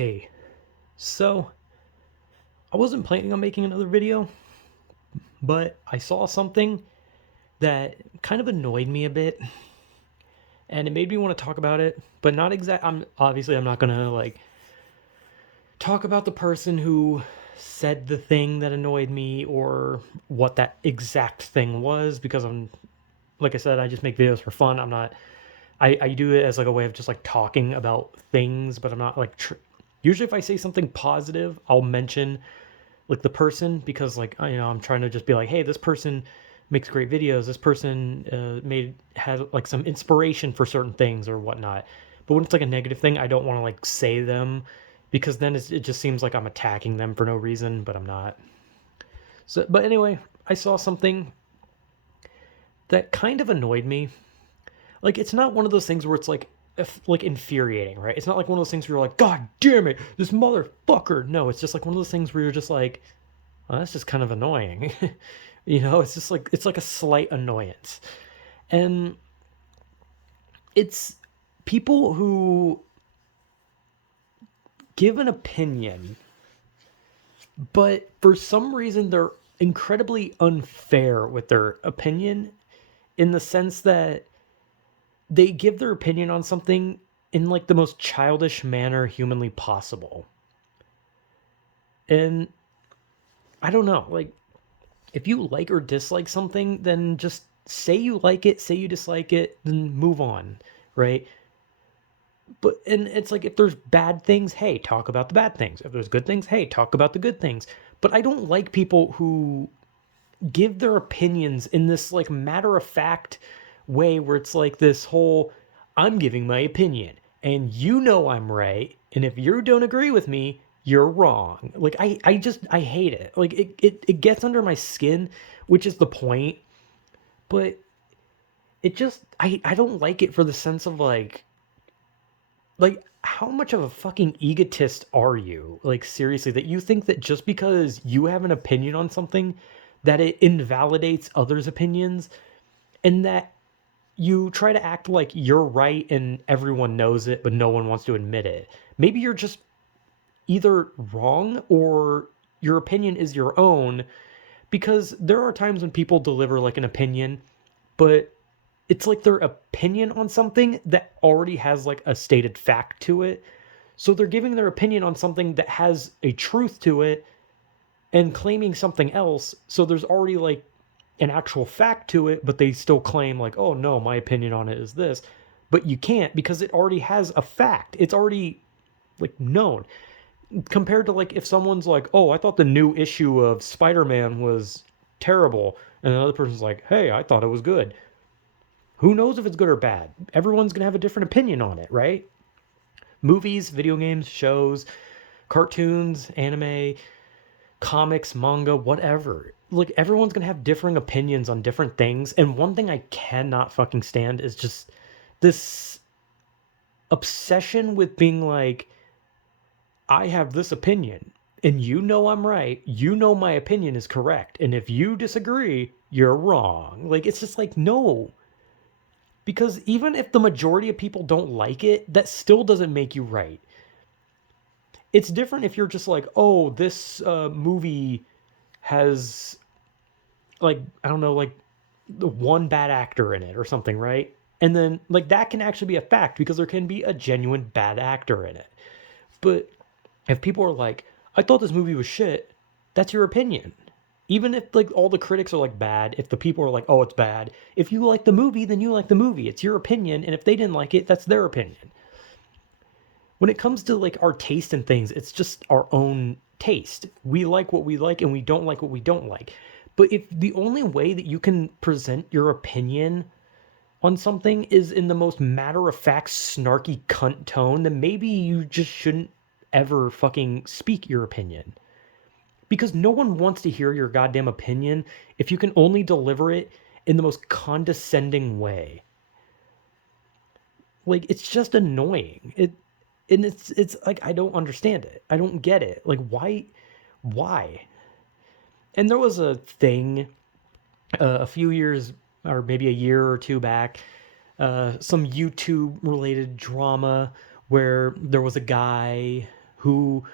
Hey, so I wasn't planning on making another video, but I saw something that kind of annoyed me a bit, and it made me want to talk about it, but not exact. I'm not gonna talk about the person who said the thing that annoyed me or what that exact thing was because like I said, I just make videos for fun. I'm not. I do it as like a way of just like talking about things, but I'm not like. Usually, if I say something positive, I'll mention like the person because I'm trying to just be like, hey, this person makes great videos, this person had like some inspiration for certain things or whatnot. But when it's like a negative thing, I don't want to like say them because then it just seems like I'm attacking them for no reason, but I'm not. So but anyway, I saw something that kind of annoyed me. Like, it's not one of those things where it's like like infuriating, right? It's not like one of those things where you're like, god damn it, this motherfucker. No, it's just like one of those things where you're just like, well, that's just kind of annoying. It's just like it's like a slight annoyance. And it's people who give an opinion, but for some reason they're incredibly unfair with their opinion in the sense that they give their opinion on something in like the most childish manner humanly possible. And I don't know, like if you like or dislike something, then just say you like it, say you dislike it, then move on, right? But and it's like if there's bad things, hey, talk about the bad things. If there's good things, hey, talk about the good things. But I don't like people who give their opinions in this like matter of fact way where it's like this whole I'm giving my opinion and you know I'm right, and if you don't agree with me, you're wrong. Like I hate it. Like it gets under my skin, which is the point, but it just I don't like it for the sense of like how much of a fucking egotist are you? Like seriously, that you think that just because you have an opinion on something that it invalidates others' opinions, and that you try to act like you're right and everyone knows it but no one wants to admit it. Maybe you're just either wrong or your opinion is your own, because there are times when people deliver like an opinion, but it's like their opinion on something that already has like a stated fact to it. So they're giving their opinion on something that has a truth to it and claiming something else. So there's already like an actual fact to it, but they still claim like, oh no, my opinion on it is this. But you can't because it already has a fact. It's already like known. Compared to like if someone's like, oh, I thought the new issue of Spider-Man was terrible, and another person's like, hey, I thought it was good. Who knows if it's good or bad? Everyone's gonna have a different opinion on it, right? Movies, video games, shows, cartoons, anime, comics, manga, whatever. Like everyone's gonna have differing opinions on different things. And one thing I cannot fucking stand is just this obsession with being like, I have this opinion, and you know I'm right. You know my opinion is correct. And if you disagree, you're wrong. Like it's just like, no. Because even if the majority of people don't like it, that still doesn't make you right. It's different if you're just like, oh, this movie has like I don't know, like the one bad actor in it or something, right? And then like that can actually be a fact because there can be a genuine bad actor in it. But if people are like, I thought this movie was shit, that's your opinion. Even if like all the critics are like bad, if the people are like, oh, it's bad, if you like the movie, then you like the movie. It's your opinion, and if they didn't like it, that's their opinion. When it comes to like our taste in things, it's just our own taste. We like what we like and we don't like what we don't like. But if the only way that you can present your opinion on something is in the most matter of fact, snarky cunt tone, then maybe you just shouldn't ever fucking speak your opinion. Because no one wants to hear your goddamn opinion if you can only deliver it in the most condescending way. Like it's just annoying. It's like I don't understand it. I don't get it. Like why? And there was a thing a few years or maybe a year or two back, some YouTube related drama where there was a guy who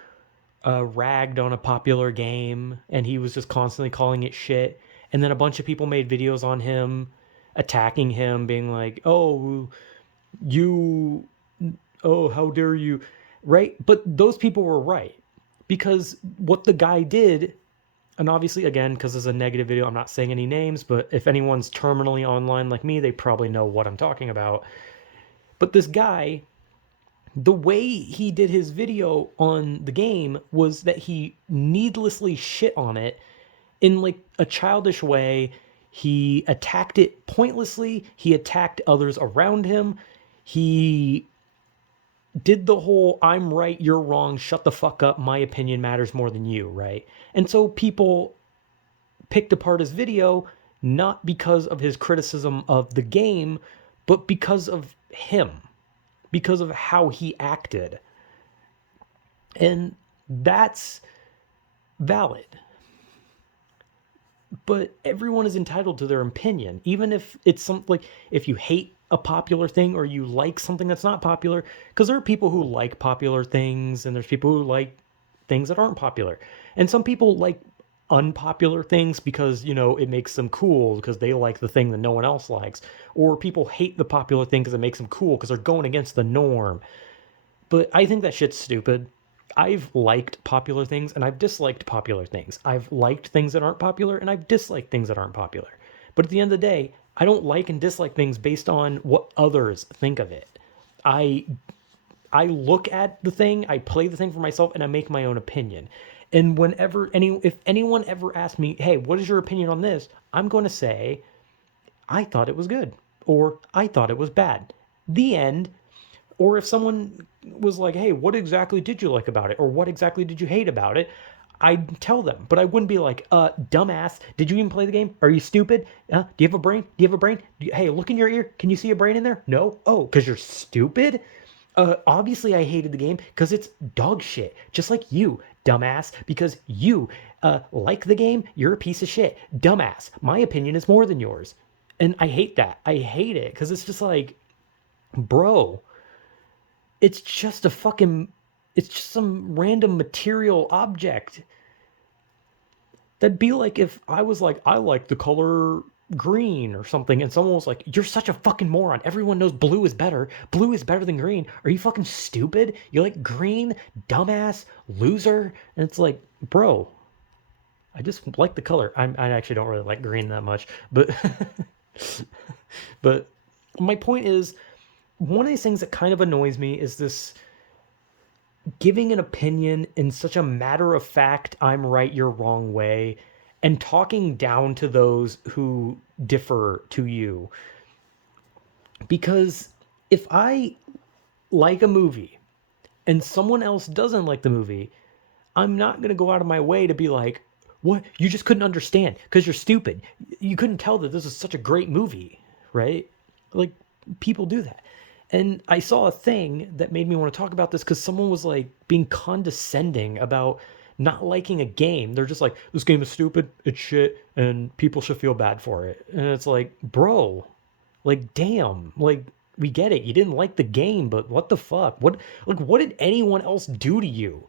ragged on a popular game, and he was just constantly calling it shit. And then a bunch of people made videos on him, attacking him, being like, "Oh, you, oh, how dare you," right? But those people were right, because what the guy did, and obviously, again, because it's a negative video, I'm not saying any names, but if anyone's terminally online like me, they probably know what I'm talking about. But this guy, the way he did his video on the game was that he needlessly shit on it in like a childish way. He attacked it pointlessly. He attacked others around him. He did the whole "I'm right, you're wrong, shut the fuck up, my opinion matters more than you," right? And so people picked apart his video not because of his criticism of the game, but because of him, because of how he acted. And that's valid. But everyone is entitled to their opinion, even if it's something like, if you hate a popular thing or you like something that's not popular, because there are people who like popular things and there's people who like things that aren't popular. And some people like unpopular things because, it makes them cool because they like the thing that no one else likes. Or people hate the popular thing because it makes them cool because they're going against the norm. But I think that shit's stupid. I've liked popular things and I've disliked popular things. I've liked things that aren't popular and I've disliked things that aren't popular. But at the end of the day, I don't like and dislike things based on what others think of it. I I look at the thing, I play the thing for myself, and I make my own opinion. And if anyone ever asks me, "Hey, what is your opinion on this?" I'm going to say, "I thought it was good," or "I thought it was bad." The end. Or if someone was like, "Hey, what exactly did you like about it?" or "What exactly did you hate about it?" I'd tell them, but I wouldn't be like, dumbass, did you even play the game? Are you stupid? Do you have a brain? Do you have a brain? Hey, look in your ear. Can you see a brain in there? No? Oh, because you're stupid? Obviously, I hated the game because it's dog shit. Just like you, dumbass, because you like the game, you're a piece of shit. Dumbass, my opinion is more than yours. And I hate that. I hate it because it's just like, bro, it's just a fucking, it's just some random material object. That'd be like if I was like, I like the color green or something, and someone was like, "You're such a fucking moron. Everyone knows blue is better. Blue is better than green. Are you fucking stupid? You like green, dumbass, loser?" And it's like, bro, I just like the color. I actually don't really like green that much, but but my point is, one of these things that kind of annoys me is this giving an opinion in such a matter of fact, "I'm right, you're wrong" way, and talking down to those who differ to you. Because if I like a movie and someone else doesn't like the movie, I'm not going to go out of my way to be like, "What? You just couldn't understand because you're stupid. You couldn't tell that this is such a great movie," right? Like, people do that. And I saw a thing that made me want to talk about this because someone was like being condescending about not liking a game. They're just like, "This game is stupid, it's shit, and people should feel bad for it." And it's like, bro, like, damn, like, we get it. You didn't like the game, but what the fuck? What did anyone else do to you?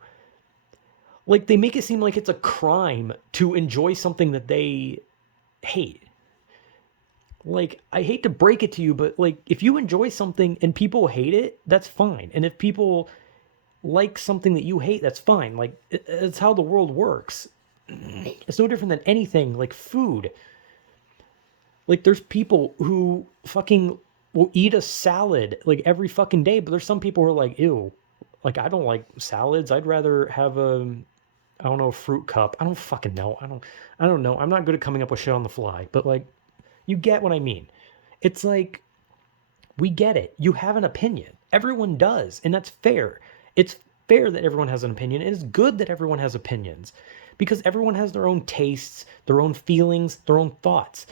Like, they make it seem like it's a crime to enjoy something that they hate. Like, I hate to break it to you, but like, if you enjoy something and people hate it, that's fine. And if people like something that you hate, that's fine. Like, it's how the world works. It's no different than anything like food. Like, there's people who fucking will eat a salad like every fucking day, but there's some people who are like, "Ew, like, I don't like salads. I'd rather have a, I don't know, a fruit cup." I don't fucking know. I don't know. I'm not good at coming up with shit on the fly, but like, you get what I mean. It's like, we get it. You have an opinion. Everyone does, and that's fair. It's fair that everyone has an opinion. It is good that everyone has opinions because everyone has their own tastes, their own feelings, their own thoughts.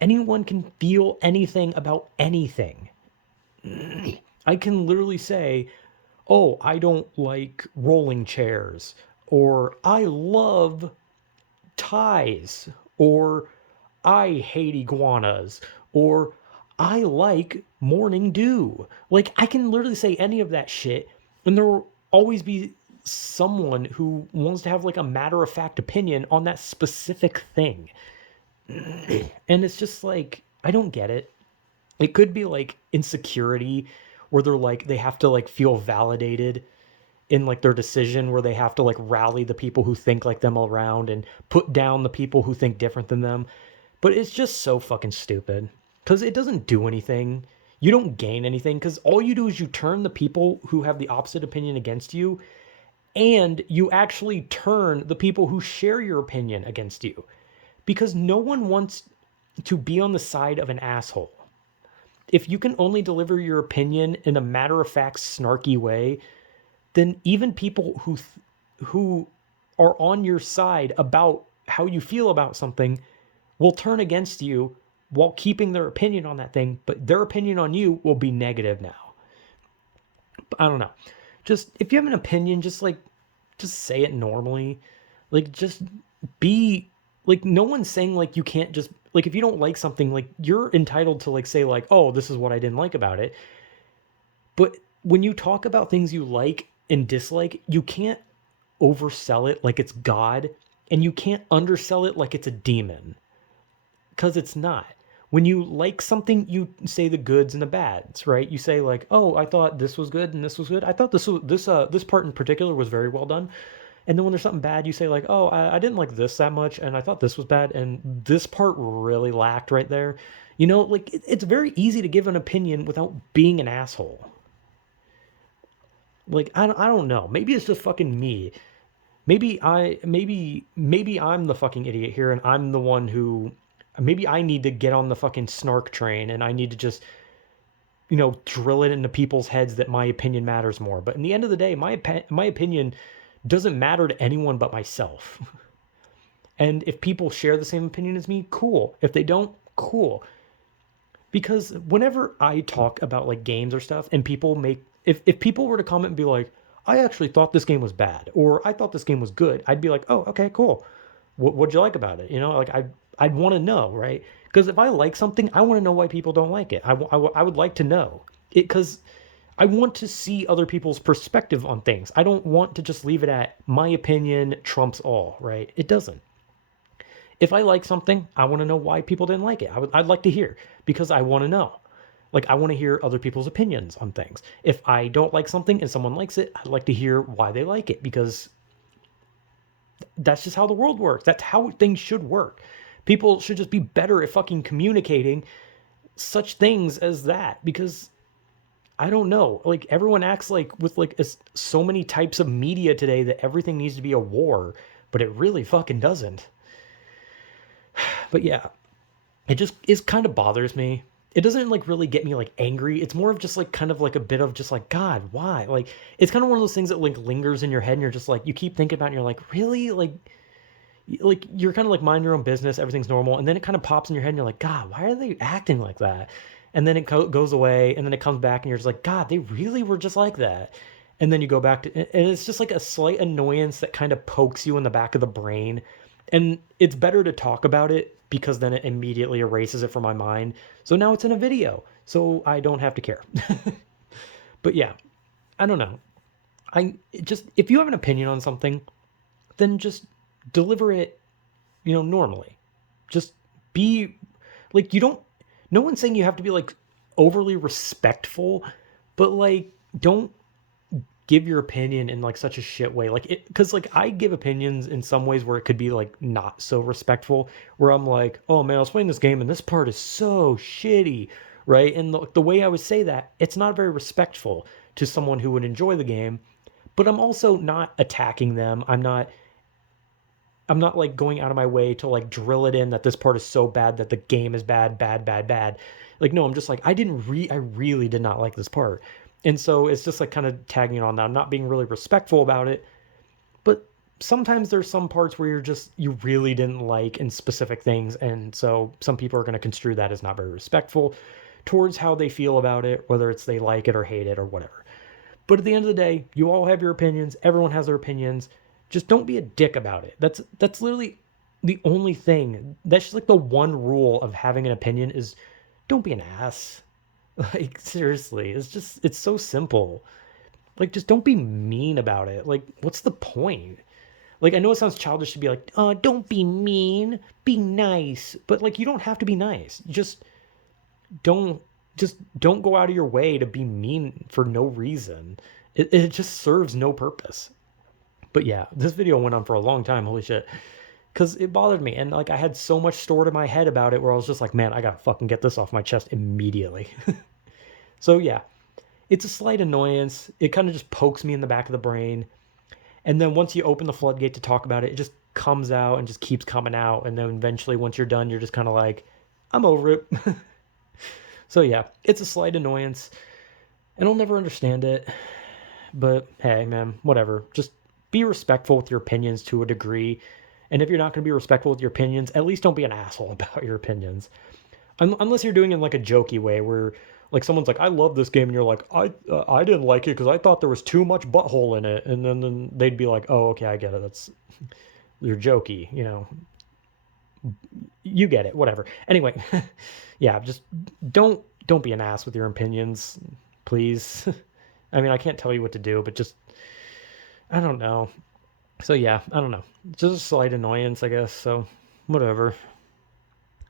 Anyone can feel anything about anything. I can literally say, "Oh, I don't like rolling chairs," or "I love ties," or "I hate iguanas," or "I like morning dew." Like, I can literally say any of that shit, and there will always be someone who wants to have like a matter of fact opinion on that specific thing. And it's just like, I don't get it. It could be like insecurity where they're like, they have to like feel validated in like their decision, where they have to like rally the people who think like them around and put down the people who think different than them. But it's just so fucking stupid because it doesn't do anything. You don't gain anything because all you do is you turn the people who have the opposite opinion against you, and you actually turn the people who share your opinion against you, because no one wants to be on the side of an asshole. If you can only deliver your opinion in a matter of fact, snarky way, then even people who are on your side about how you feel about something will turn against you while keeping their opinion on that thing, but their opinion on you will be negative now. But I don't know. Just if you have an opinion, just say it normally. Like just be like, no one's saying like you can't just like, if you don't like something, like you're entitled to like say like, "Oh, this is what I didn't like about it." But when you talk about things you like and dislike, you can't oversell it like it's God, and you can't undersell it like it's a demon, because it's not. When you like something, you say the goods and the bads, right? You say like, "Oh, I thought this was good and this was good. I thought this part in particular was very well done." And then when there's something bad, you say like, "Oh, I didn't like this that much, and I thought this was bad, and this part really lacked right there." You know, like it's very easy to give an opinion without being an asshole. Like I don't know. Maybe it's just fucking me. Maybe I'm the fucking idiot here, and I'm the one who, maybe I need to get on the fucking snark train, and I need to just, drill it into people's heads that my opinion matters more. But in the end of the day, my opinion doesn't matter to anyone but myself. And if people share the same opinion as me, cool. If they don't, cool. Because whenever I talk about like games or stuff, and people make, if people were to comment and be like, "I actually thought this game was bad," or "I thought this game was good," I'd be like, "Oh, okay, cool. What'd you like about it?" Like I'd want to know, right? Because if I like something, I want to know why people don't like it. I would like to know it, because I want to see other people's perspective on things. I don't want to just leave it at my opinion trumps all, right? It doesn't. If I like something, I want to know why people didn't like it. I'd like to hear, because I want to know. Like, I want to hear other people's opinions on things. If I don't like something and someone likes it, I'd like to hear why they like it, because that's just how the world works. That's how things should work. People should just be better at fucking communicating such things as that, because I don't know. Like, everyone acts like with like so many types of media today that everything needs to be a war, but it really fucking doesn't. But yeah, it kind of bothers me. It doesn't like really get me like angry. It's more of just like kind of like a bit of just like, God, why? Like, it's kind of one of those things that like lingers in your head, and you're just like, you keep thinking about it, and you're like, really? Like you're kind of like mind your own business, everything's normal, and then it kind of pops in your head, and you're like, God, why are they acting like that? And then it goes away, and then it comes back, and you're just like, God, they really were just like that. And then you go back to, and it's just like a slight annoyance that kind of pokes you in the back of the brain. And it's better to talk about it, because then it immediately erases it from my mind. So now it's in a video, so I don't have to care. But yeah, I don't know. I just, if you have an opinion on something, then just deliver it, normally. Just be like, you don't, no one's saying you have to be like overly respectful, but like, don't give your opinion in like such a shit way. Like, it, because like I give opinions in some ways where it could be like not so respectful, where I'm like, "Oh man, I was playing this game and this part is so shitty," right? And the way I would say that, it's not very respectful to someone who would enjoy the game. But I'm also not attacking them. I'm not like going out of my way to like drill it in that this part is so bad that the game is bad, bad, bad, bad. Like, no, I'm just like, I really did not like this part. And so it's just like kind of tagging it on that. I'm not being really respectful about it. But sometimes there's some parts where you really didn't like in specific things. And so some people are going to construe that as not very respectful towards how they feel about it, whether it's they like it or hate it or whatever. But at the end of the day, you all have your opinions. Everyone has their opinions. Just don't be a dick about it. That's literally the only thing. That's just like the one rule of having an opinion is, don't be an ass. Like, seriously, it's so simple. Like, just don't be mean about it. Like, what's the point? Like, I know it sounds childish to be like, don't be mean, be nice. But, like, you don't have to be nice. Don't, just don't go out of your way to be mean for no reason. It just serves no purpose. But yeah, this video went on for a long time. Holy shit. Because it bothered me. And, like, I had so much stored in my head about it where I was just like, man, I gotta fucking get this off my chest immediately. So, yeah, it's a slight annoyance. It kind of just pokes me in the back of the brain. And then once you open the floodgate to talk about it, it just comes out and just keeps coming out. And then eventually, once you're done, you're just kind of like, I'm over it. So yeah, it's a slight annoyance. And I'll never understand it. But hey, man, whatever. Just be respectful with your opinions to a degree. And if you're not going to be respectful with your opinions, at least don't be an asshole about your opinions. Unless you're doing it in like a jokey way where like someone's like, I love this game, and you're like, I didn't like it because I thought there was too much butthole in it, and then they'd be like, oh, okay, I get it. That's you're jokey, you know. You get it, whatever. Anyway, yeah, just don't be an ass with your opinions, please. I mean, I can't tell you what to do, but just I don't know. So yeah, I don't know. Just a slight annoyance, I guess. So whatever.